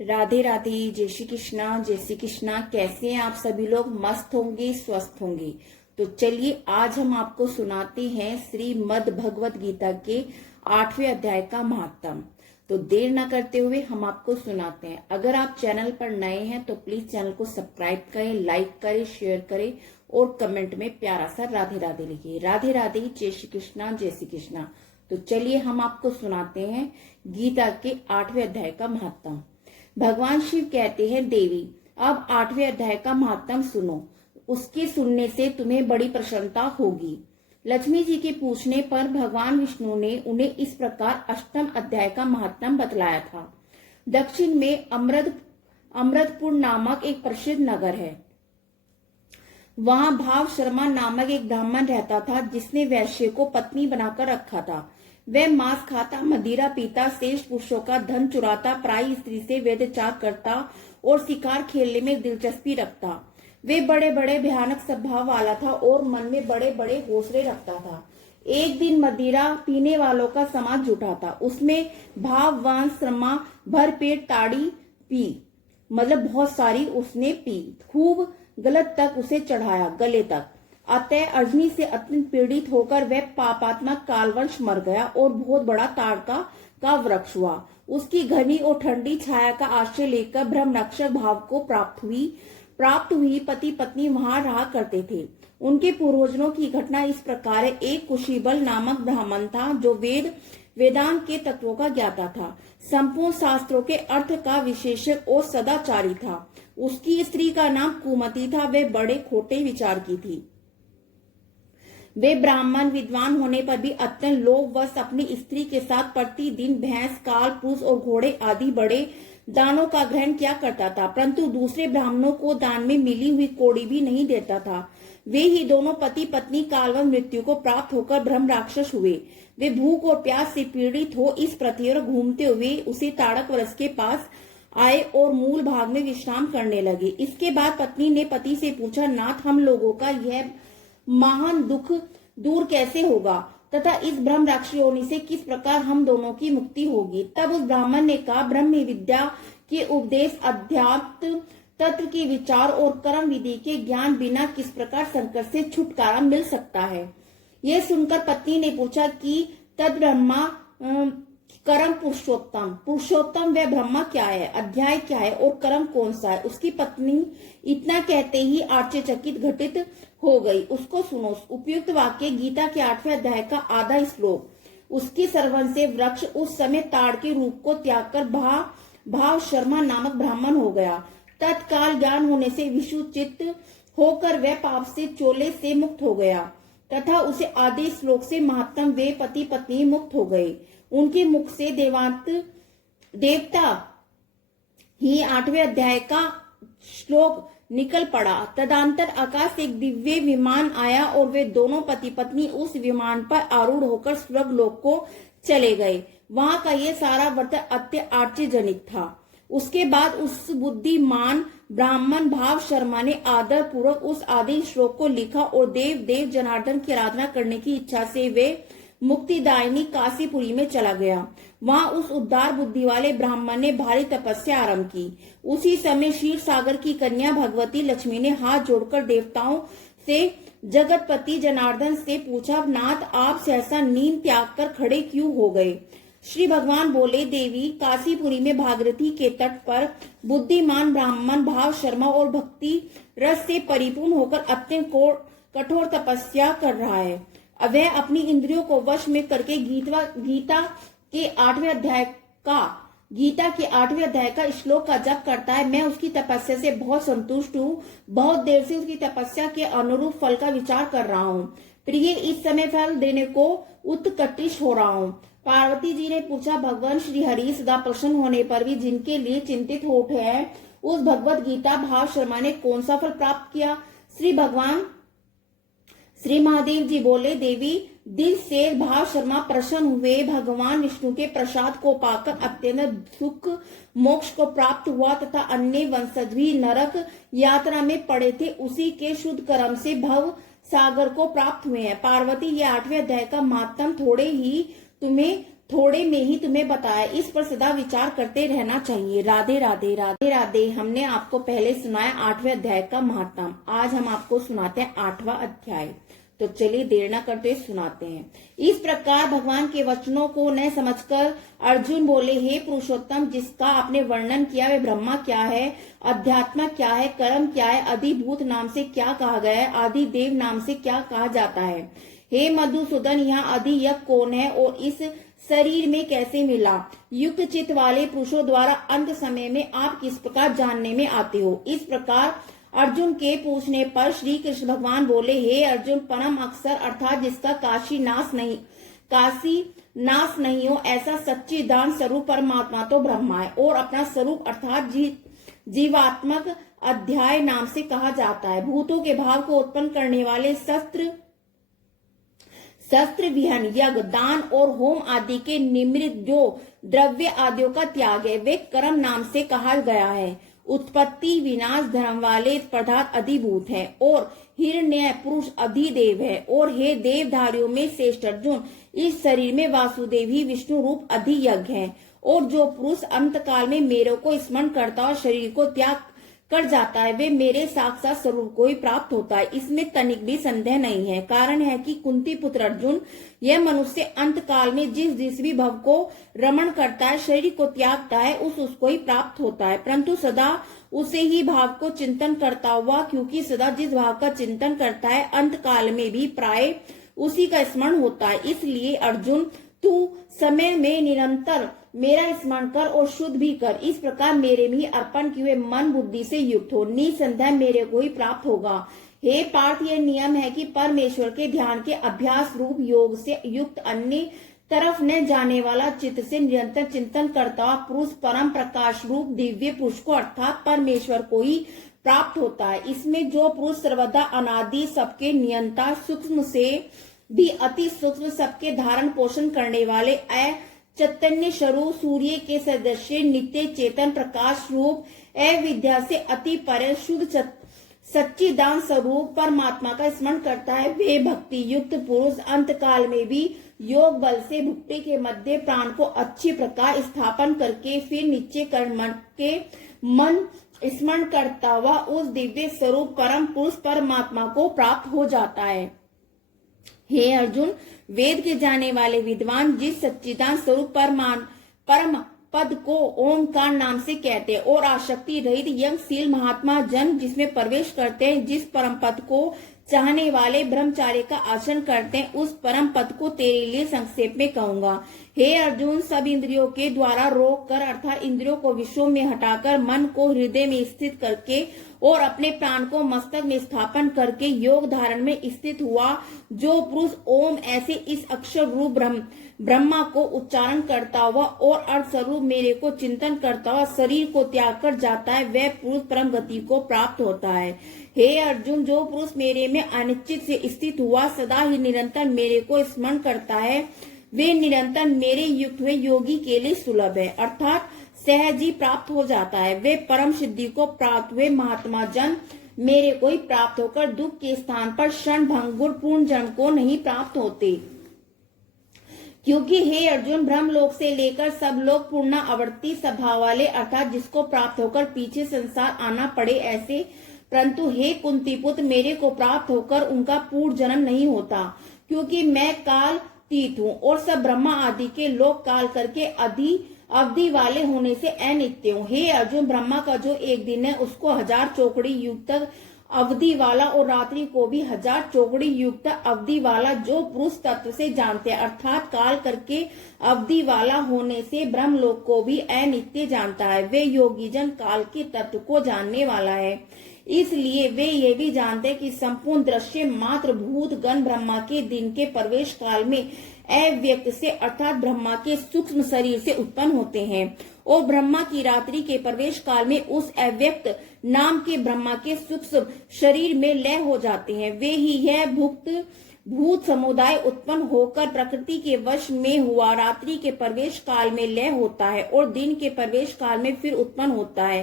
राधे राधे, जय श्री कृष्णा, जय श्री कृष्णा। कैसे हैं आप सभी लोग? मस्त होंगे, स्वस्थ होंगे। तो चलिए आज हम आपको सुनाते हैं श्रीमद् भगवत गीता के 8वें अध्याय का महात्म। तो देर न करते हुए हम आपको सुनाते हैं। अगर आप चैनल पर नए हैं तो प्लीज चैनल को सब्सक्राइब करें, लाइक करें, शेयर करें और कमेंट में प्यारा सा राधे राधे लिखिए। राधे राधे, जय श्री कृष्णा, जय श्री कृष्णा। तो चलिए हम आपको सुनाते हैं गीता के 8वें अध्याय का महात्म। भगवान शिव कहते हैं, देवी अब 8वें अध्याय का महात्म सुनो। उसके सुनने से तुम्हें बड़ी प्रसन्नता होगी। लक्ष्मी जी के पूछने पर भगवान विष्णु ने उन्हें इस प्रकार 8वें अध्याय का महात्म बतलाया था। दक्षिण में अमृतपुर नामक एक प्रसिद्ध नगर है। वहां भाव शर्मा नामक एक ब्राह्मण रहता था, जिसने वैश्य को पत्नी बनाकर रखा था। वह मांस खाता, मदिरा पीता, श्रेष्ठ पुरुषों का धन चुराता, पराई स्त्री से व्यभिचार करता और शिकार खेलने में दिलचस्पी रखता। वे बड़े बड़े भयानक स्वभाव वाला था और मन में बड़े बड़े हौसले रखता था। एक दिन मदिरा पीने वालों का समाज जुटा था। उसमें भाववान शर्मा भरपेट ताड़ी पी, मतलब बहुत सारी उसने पी। खूब गलत तक उसे चढ़ाया, गले तक। अतः अर्जुनी से अत्यंत पीड़ित होकर वह पापात्मक कालवंश मर गया और बहुत बड़ा ताड़का का वृक्ष हुआ। उसकी घनी और ठंडी छाया का आश्रय लेकर ब्रह्मरक्षक भाव को प्राप्त हुई पति पत्नी वहां रहा करते थे। उनके पूर्वजों की घटना इस प्रकार है। एक कुशीबल नामक ब्राह्मण था, जो वेदांत के तत्वों का ज्ञाता था, संपूर्ण शास्त्रों के अर्थ का विशेषज्ञ और सदाचारी था। उसकी स्त्री का नाम कुमति था। वह बड़े खोटे विचार की थी। वे ब्राह्मण विद्वान होने पर भी अत्यंत लोभवश अपनी स्त्री के साथ प्रतिदिन भैंस, काल, पुरुष और घोड़े आदि बड़े दानों का ग्रहण किया करता था, परंतु दूसरे ब्राह्मणों को दान में मिली हुई कौड़ी भी नहीं देता था। वे ही दोनों पति पत्नी कालवश मृत्यु को प्राप्त होकर ब्रह्म राक्षस हुए। वे भूख और प्यास से पीड़ित हो इस पृथ्वी पर घूमते हुए उसी ताड़क वृक्ष के पास आए और मूल भाग में विश्राम करने लगे। इसके बाद पत्नी ने पति से पूछा, नाथ, हम लोगों का यह महान दुख दूर कैसे होगा तथा इस ब्रह्म राक्षस योनि से किस प्रकार हम दोनों की मुक्ति होगी? तब उस ब्राह्मण ने कहा, ब्रह्म विद्या के उपदेश, अध्यात्म तत्व के विचार और कर्म विधि के ज्ञान बिना किस प्रकार संकट से छुटकारा मिल सकता है? यह सुनकर पत्नी ने पूछा कि तद ब्रह्मा कर्म पुरुषोत्तम वह ब्रह्मा क्या है, अध्याय क्या है और कर्म कौन सा है? उसकी पत्नी इतना कहते ही आश्चर्यचकित घटित हो गई। उसको सुनो। उपयुक्त वाक्य गीता के 8वें अध्याय का आधा श्लोक। उसकी श्रवण से वृक्ष उस समय ताड़ के रूप को त्याग कर भाव शर्मा नामक ब्राह्मण हो गया। तत्काल ज्ञान होने से विशुचित होकर वह पाप से चोले से मुक्त हो गया तथा उसे आधे श्लोक से महात्म वे पति पत्नी मुक्त हो गए। उनके मुख से देवता ही 8वें अध्याय का श्लोक निकल पड़ा। तदंतर आकाश से एक दिव्य विमान आया और वे दोनों पति पत्नी उस विमान पर आरूढ़ होकर स्वर्ग लोक को चले गए। वहां का ये सारा व्रत अत्यंत आश्चर्यजनक था। उसके बाद उस बुद्धिमान ब्राह्मण भाव शर्मा ने आदर पूर्वक उस आदि श्लोक को लिखा और देव जनार्दन की आराधना करने की इच्छा से वे मुक्तिदायिनी काशीपुरी में चला गया। वहां उस उदार बुद्धि वाले ब्राह्मण ने भारी तपस्या आरंभ की। उसी समय क्षीर सागर की कन्या भगवती लक्ष्मी ने हाथ जोड़कर देवताओं से जगतपति जनार्दन से पूछा, नाथ, आप सहसा नींद त्याग कर खड़े क्यों हो गए? श्री भगवान बोले, देवी, काशीपुरी में भागीरथी के तट पर बुद्धिमान ब्राह्मण भाव शर्मा और भक्ति रस से परिपूर्ण होकर अत्यंत कठोर तपस्या कर रहा है। वह अपनी इंद्रियों को वश में करके गीता के 8वें अध्याय का श्लोक का जप करता है। मैं उसकी तपस्या से बहुत संतुष्ट हूँ। बहुत देर से उसकी तपस्या के अनुरूप फल का विचार कर रहा हूँ। प्रिय, इस समय फल देने को उत्कटिश हो रहा हूँ। पार्वती जी ने पूछा, भगवान श्री हरि सदा प्रसन्न होने पर भी जिनके लिए चिंतित हो उठे हैं, उस भगवत गीता भाव शर्मा ने कौन सा फल प्राप्त किया? श्री महादेव जी बोले, देवी, दिल से भाव शर्मा प्रसन्न हुए। भगवान विष्णु के प्रसाद को पाकर अत्यंत सुख मोक्ष को प्राप्त हुआ तथा अन्य वंशज भी नरक यात्रा में पड़े थे, उसी के शुद्ध कर्म से भव सागर को प्राप्त हुए हैं। पार्वती, ये 8वें अध्याय का महात्म थोड़े ही तुम्हें थोड़े में ही तुम्हें बताया, इस पर सदा विचार करते रहना चाहिए। राधे राधे राधे राधे। हमने आपको पहले सुनाया 8वें अध्याय का महात्म। आज हम आपको सुनाते हैं 8वां अध्याय। तो चलिए देर न करते सुनाते हैं। इस प्रकार भगवान के वचनों को न समझकर अर्जुन बोले, हे पुरुषोत्तम, जिसका आपने वर्णन किया वे ब्रह्मा क्या है, अध्यात्म क्या है, कर्म क्या है, अधिभूत नाम से क्या कहा गया है, आदि देव नाम से क्या कहा जाता है। हे मधुसूदन, यहाँ आदि यज्ञ कौन है और इस शरीर में कैसे मिला? युक्त चित्त वाले पुरुषों द्वारा अंत समय में आप किस प्रकार जानने में आते हो? इस प्रकार अर्जुन के पूछने पर श्री कृष्ण भगवान बोले, हे अर्जुन, परम अक्षर अर्थात जिसका काशी नाश नहीं हो, ऐसा सच्चिदानंद स्वरूप परमात्मा तो ब्रह्मा है और अपना स्वरूप अर्थात जीवात्मक अध्याय नाम से कहा जाता है। भूतों के भाव को उत्पन्न करने वाले शस्त्र विहन यज्ञ, दान और होम आदि के निमित्त जो द्रव्य आदियों का त्याग है, वे कर्म नाम से कहा गया है। उत्पत्ति विनाश धर्म वाले पदार्थ अधिभूत है और हिरण्य पुरुष अधिदेव है। और हे देवधारियों में श्रेष्ठ अर्जुन, इस शरीर में वासुदेव ही विष्णु रूप अधियज्ञ है। और जो पुरुष अंत काल में मेरे को स्मरण करता और शरीर को त्याग कर जाता है, वे मेरे साक्षात स्वरूप को ही प्राप्त होता है। इसमें तनिक भी संदेह नहीं है। कारण है कि कुंती पुत्र अर्जुन, यह मनुष्य अंत काल में जिस भी भव को रमण करता है, शरीर को त्यागता है, उसको ही प्राप्त होता है। परंतु सदा उसे ही भाव को चिंतन करता हुआ, क्योंकि सदा जिस भाव का चिंतन करता है, अंत काल में भी प्राय उसी का स्मरण होता है। इसलिए अर्जुन, तू समय में निरंतर मेरा स्मरण कर और शुद्ध भी कर। इस प्रकार मेरे में अर्पण किए मन बुद्धि से युक्त हो, निसंदेह मेरे को ही प्राप्त होगा। हे पार्थ, यह नियम है कि परमेश्वर के ध्यान के अभ्यास रूप योग से युक्त अन्य तरफ न जाने वाला चित्त से निरंतर चिंतन करता पुरुष परम प्रकाश रूप दिव्य पुरुष को अर्थात परमेश्वर को ही प्राप्त होता है। इसमें जो पुरुष सर्वदा अनादि, सबके नियंता, सूक्ष्म से भी अति सूक्ष्म, सबके धारण पोषण करने वाले, चैतन्य स्वरूप, सूर्य के सदृश, नित्य चेतन प्रकाश रूप, अविद्या से अति परे शुद्ध सच्चिदानंद स्वरूप परमात्मा का स्मरण करता है, वे भक्ति युक्त पुरुष अंत काल में भी योग बल से भुट्टे के मध्य प्राण को अच्छी प्रकार स्थापन करके फिर निश्चय कर मन स्मरण करता हुआ उस दिव्य स्वरूप परम पुरुष परमात्मा को प्राप्त हो जाता है। हे अर्जुन, वेद के जाने वाले विद्वान जिस सच्चिदानंद स्वरूप परम पद को ओंकार नाम से कहते हैं और आसक्ति रहित यज्ञशील महात्मा जन जिसमें प्रवेश करते हैं, जिस परम पद को चाहने वाले ब्रह्मचार्य का आचरण करते हैं, उस परम पद को तेरे लिए संक्षेप में कहूंगा। हे अर्जुन, सब इंद्रियों के द्वारा रोक कर अर्थात इंद्रियों को विषयों में हटाकर मन को हृदय में स्थित करके और अपने प्राण को मस्तक में स्थापन करके योग धारण में स्थित हुआ जो पुरुष ओम ऐसे इस अक्षर रूप ब्रह्मा को उच्चारण करता हुआ और अर्थ स्वरूप मेरे को चिंतन करता हुआ शरीर को त्याग कर जाता है, वह पुरुष परम गति को प्राप्त होता है। हे अर्जुन, जो पुरुष मेरे में अनिश्चित से स्थित हुआ सदा ही निरंतर मेरे को स्मरण करता है, वे निरंतर मेरे युक्त हुए योगी के लिए सुलभ है अर्थात सहज ही प्राप्त हो जाता है। वे परम सिद्धि को प्राप्त हुए महात्मा जन मेरे को ही प्राप्त होकर दुख के स्थान पर क्षण भंगुर पूर्ण जन को नहीं प्राप्त होते, क्योंकि हे अर्जुन, ब्रह्मलोक से लेकर सब लोग पूर्ण आवर्ती स्वभाव वाले अर्थात जिसको प्राप्त होकर पीछे संसार आना पड़े ऐसे, परंतु हे कुंती पुत्र, मेरे को प्राप्त होकर उनका पूर्ण जन्म नहीं होता, क्योंकि मैं कालतीत हूँ और सब ब्रह्मा आदि के लोक काल करके अवधि वाले होने से अनित्य हूँ। हे अर्जुन, ब्रह्मा का जो एक दिन है उसको 1000 चौकड़ी युग तक अवधि वाला और रात्रि को भी 1000 चौकड़ी युग तक अवधि वाला जो पुरुष तत्व से जानते हैं अर्थात काल करके अवधि वाला होने से ब्रह्मलोक को भी अनित्य जानता है, वे योगी जन काल के तत्व को जानने वाला है। इसलिए वे ये भी जानते हैं कि संपूर्ण दृश्य मात्र भूत गण ब्रह्मा के दिन के प्रवेश काल में अव्यक्त से अर्थात ब्रह्मा के सूक्ष्म शरीर से उत्पन्न होते हैं और ब्रह्मा की रात्रि के प्रवेश काल में उस अव्यक्त नाम के ब्रह्मा के सूक्ष्म शरीर में लय हो जाते हैं। वे ही यह भूत समुदाय उत्पन्न होकर प्रकृति के वश में हुआ, रात्रि के प्रवेश काल में लय होता है और दिन के प्रवेश काल में फिर उत्पन्न होता है।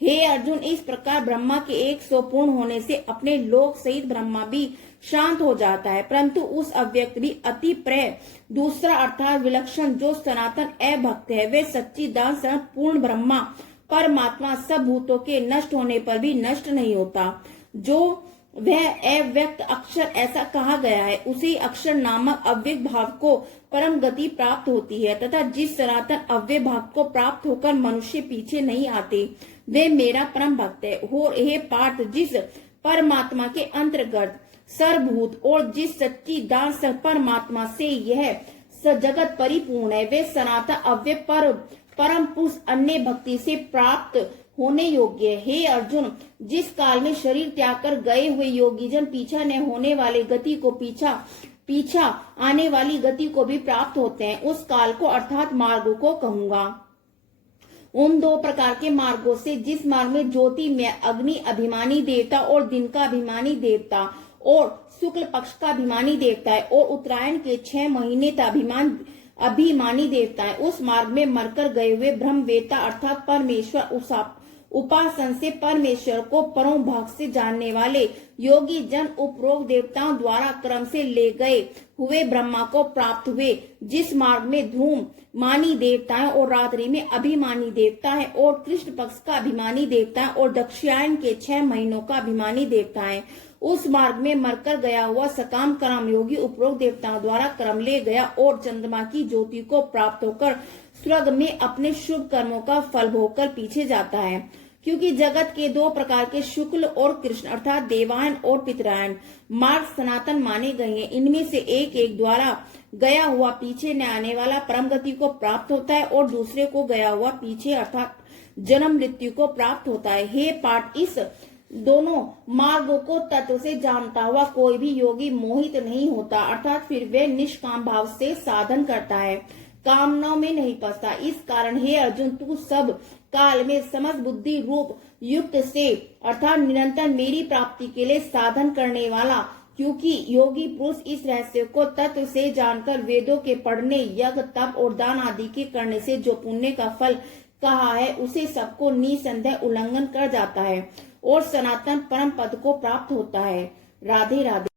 हे अर्जुन, इस प्रकार ब्रह्मा के 100 पूर्ण होने से अपने लोक सहित ब्रह्मा भी शांत हो जाता है, परंतु उस अव्यक्त भी अति प्रिय दूसरा अर्थात विलक्षण जो सनातन अभक्त है, वे सच्चिदानंद सनातन पूर्ण ब्रह्मा परमात्मा सब भूतों के नष्ट होने पर भी नष्ट नहीं होता। जो वह अव्यक्त अक्षर ऐसा कहा गया है, उसी अक्षर नामक अव्यक्त भाव को परम गति प्राप्त होती है, तथा जिस सनातन अव्यय भाव को प्राप्त होकर मनुष्य पीछे नहीं आते, वे मेरा परम भक्त है। हो हे पार्थ, जिस परमात्मा के अंतर्गत सर्वभूत और जिस सच्चिदानंद परमात्मा से यह जगत परिपूर्ण है, वे सनातन अव्यय परम पुरुष अन्य भक्ति से प्राप्त होने योग्य है। हे अर्जुन, जिस काल में शरीर त्याग कर गए हुए योगी जन पीछा न होने वाले गति को पीछा आने वाली गति को भी प्राप्त होते हैं, उस काल को अर्थात मार्गों को कहूंगा। उन 2 प्रकार के मार्गों से जिस मार्ग में ज्योति में अग्नि अभिमानी देवता और दिन का अभिमानी देवता और शुक्ल पक्ष का अभिमानी देवता है और उत्तरायण के 6 महीने का अभिमानी देवता है, उस मार्ग में मरकर गए हुए ब्रह्मवेत्ता अर्थात परमेश्वर उपासन से परमेश्वर को परम भाग से जानने वाले योगी जन उपरोक्त देवताओं द्वारा क्रम से ले गए हुए ब्रह्मा को प्राप्त हुए। जिस मार्ग में ध्रुव मानी देवता है और रात्रि में अभिमानी देवता है और कृष्ण पक्ष का अभिमानी देवता है और दक्षिणायन के 6 महीनों का अभिमानी देवता है, उस मार्ग में मरकर गया हुआ सकाम कर्म योगी उपरोक्त देवताओं द्वारा क्रम ले गया और चंद्रमा की ज्योति को प्राप्त होकर स्वर्ग में अपने शुभ कर्मों का फल भोगकर पीछे जाता है। क्योंकि जगत के 2 प्रकार के शुक्ल और कृष्ण अर्थात देवायन और पितरायन मार्ग सनातन माने गए हैं, इनमें से एक द्वारा गया हुआ पीछे न आने वाला परम गति को प्राप्त होता है और दूसरे को गया हुआ पीछे अर्थात जन्म मृत्यु को प्राप्त होता है। हे पार्थ, इस दोनों मार्गों को तत्व से जानता हुआ कोई भी योगी मोहित नहीं होता, अर्थात फिर वे निष्काम भाव से साधन करता है, कामनाओं में नहीं फंसता। इस कारण हे अर्जुन, तू सब काल में समस्त बुद्धि रूप युक्त से अर्थात निरंतर मेरी प्राप्ति के लिए साधन करने वाला, क्योंकि योगी पुरुष इस रहस्य को तत्व से जानकर वेदों के पढ़ने, यज्ञ, तप और दान आदि के करने से जो पुण्य का फल कहा है, उसे सबको निसंदेह उल्लंघन कर जाता है और सनातन परम पद को प्राप्त होता है। राधे राधे।